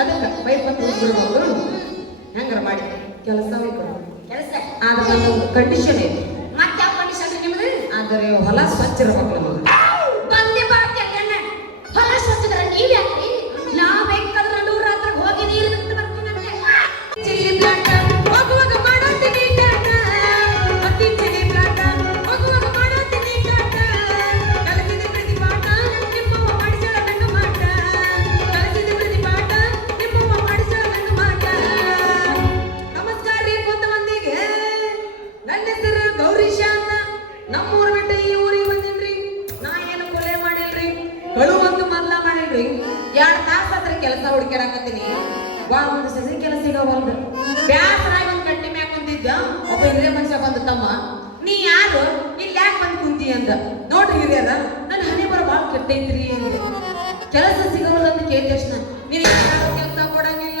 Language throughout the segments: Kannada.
ಅದಲ್ಲ ಭಯಪಟ್ಟು ಬಿಡ್ಬೇಕು ಹೆಂಗಾರ ಮಾಡಿ. ಕೆಲಸವೇ ಕೊಡು ಕೆಲಸ. ಆದ್ರೆ ಒಂದು ಕಂಡೀಷನ್ ಐತಿ ಮತ್ತೆ ಯಾವ ಕಂಡೀಷನ್ ನಿಮಗೆ ಆದರೆ ಹೊಲ ಸ್ವಚ್ಛ ಇರ್ಬೇಕು ನಮಗೆ. ಕೇಳಾಕತ್ತೀನಿ ವಾ, ಒಂದು ಸಸಿ ಕೆಲಸ ಸಿಗವಲ್ದು ಬ್ಯಾಸರಾಗಿ ಒಂದು ಕಟ್ಟಿ ಮ್ಯಾಕ್ ಕುಂತಿದ್ದ ಒಬ್ಬ ಹಿರಿಯ ಮನುಷ್ಯ ಬಂದ, ತಮ್ಮ, ನೀ ಯಾರು? ಇಲ್ಲಿ ಯಾಕೆ ಬಂದು ಕುಂತಿ? ಅಂತ ನೋಡ್ರಿ ಹಿರಿಯರ ನನ್ನ ಹನಿ ಬಾಳ ಭಾಳ ಕೆಟ್ಟೈತ್ರಿ ಅಂದೆ. ಕೆಲಸ ಸಿಗವಲ್ಲ ಅಂತ ಕೇಳಿದ ತಕ್ಷಣ ನೀನು ಯಾರು ಕೆಲಸ ಕೊಡಂಗಿಲ್ಲ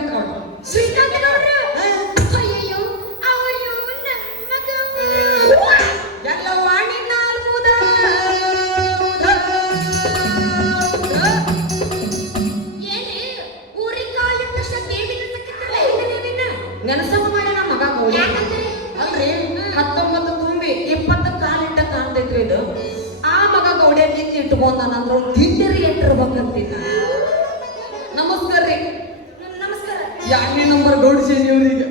ಶ್ರೀಕಾಂತ್ ಗೌಡ ಗೌಡ ಮಗ ನಿನ್ನ ಮಗ ಗೌಡ ಅಲ್ರಿ ಹತ್ತೊಂಬತ್ತು ತುಂಬಿ ಇಪ್ಪತ್ತು ಕಾಲಿಟ್ಟ ಕಾಣ್ತೈತ್ರಿ ಆ ಮಗ ಗೌಡ ನಿಂತಿಟ್ಕೊಂಡ ನಂದ್ರು ತಿಂಡಿರಿ ಎಟ್ಟಿರ್ಬೇಕಂತೀನಿ યારની નંબર દોઢ છે જેવી રીતે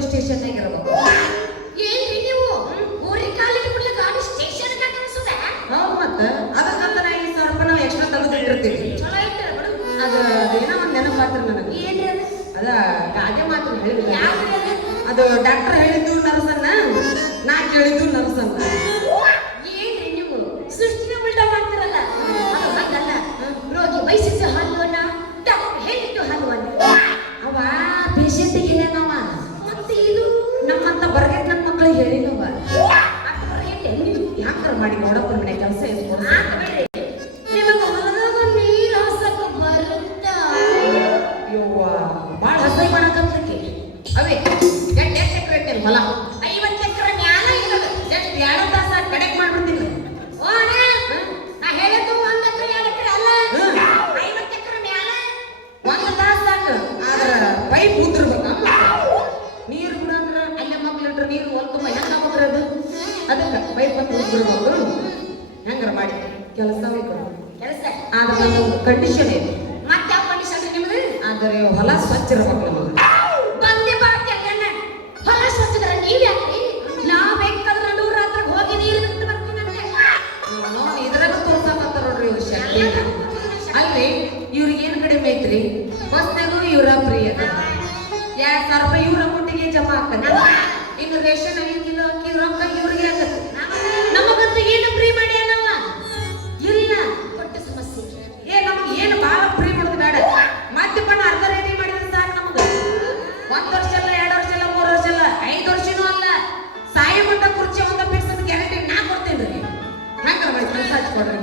ಪೊಲೀಸ್ ನೀವು? ಸ್ಟೇಷನ್ ಆಗಿರಬೇಕು ನಾವು ಐದು ಸಾವಿರ ರೂಪಾಯಿ ನಾವು ಎಕ್ಸ್ಟ್ರಾ ಚಲೋ ಅದು ಏನೋ ಒಂದು ಮಾತ್ರ ನನಗೆ. ಅದು? ಅದ ಮಾತ್ರ ಅದು? ಡಾಕ್ಟರ್ ಹೇಳಿದ್ದು ನರ್ಸನ್ನ ನಾ ಕೇಳಿದ್ದು ನರ್ಸನ್ನ. ಕೈ ಕೂತಿರ್ಬೇಕ ನೀರು ಬಿಡಂದ್ರ ಅಲ್ಲೇ ಮಕ್ಳಿಟ್ರ ನೀರು ಹೊಲ್ತು ಹೆಂಗ ಮಕ್ಳು ಅದು? ಅದಕ್ಕೆ ಪೈಪ್ ಅಂತ ಬಿಡ್ಬೇಕು ಹೆಂಗಾರ ಮಾಡಿ? ಕೆಲಸ ಕೆಲಸ. ಆದ್ರೆ ಕಂಡೀಷನ್ ಇದೆ ಮತ್ತೆ ಕಂಡೀಷನ್ ನಿಮ್ದು? ಆದರೆ ಹೊಲ ಸ್ವಚ್ಛ ಇರ್ಬೇಕು ರೇಷನ್ ಐದು ಕಿಲ್ಲ ಅಕ್ಕಿ ರೊಕ್ಕ ಇವ್ರಿಗೆ ಆಗತ್ತೆ ನಮಗಂತೂ ಏನು ಫ್ರೀ ಮಾಡ್ಯಾನವ ಇಲ್ಲ. ಕೊಟ್ಟ ಸಮಸ್ಯೆ. ಏ, ನಮ್ಗೆ ಏನು ಭಾಳ ಫ್ರೀ ಮಾಡೋದು ಬೇಡ. ಮದ್ಯಪಾನ ಅರ್ಧ ರೆಡಿ ಮಾಡಿದ್ರೆ ಸಾಕು ನಮಗೆ. ಒಂದು ವರ್ಷ ಅಲ್ಲ ಎರಡು ವರ್ಷ ಅಲ್ಲ ಮೂರು ವರ್ಷ ಅಲ್ಲ ಐದು ವರ್ಷನೂ ಅಲ್ಲ. ಸಾಯಿ ಮಟ್ಟ ಕುರ್ಚಿ ಒಂದು ಫಿಕ್ಸ್ ಗ್ಯಾರಂಟಿ ನಾ ಕೊಡ್ತೀನಿ ರೀ. ಹಂಗ ಕೆಲಸ ಹಚ್ಕೊಡ್ರಿ.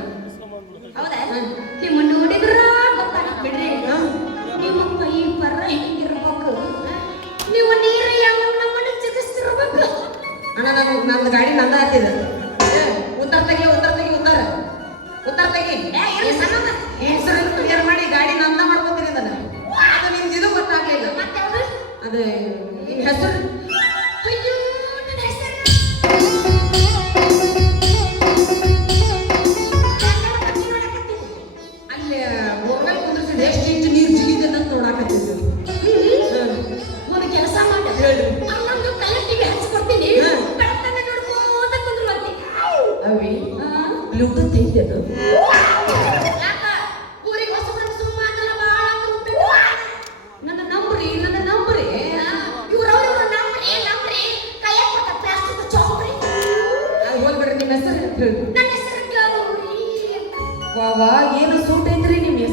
对还是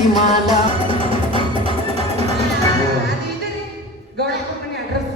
estimada. Ah, ah,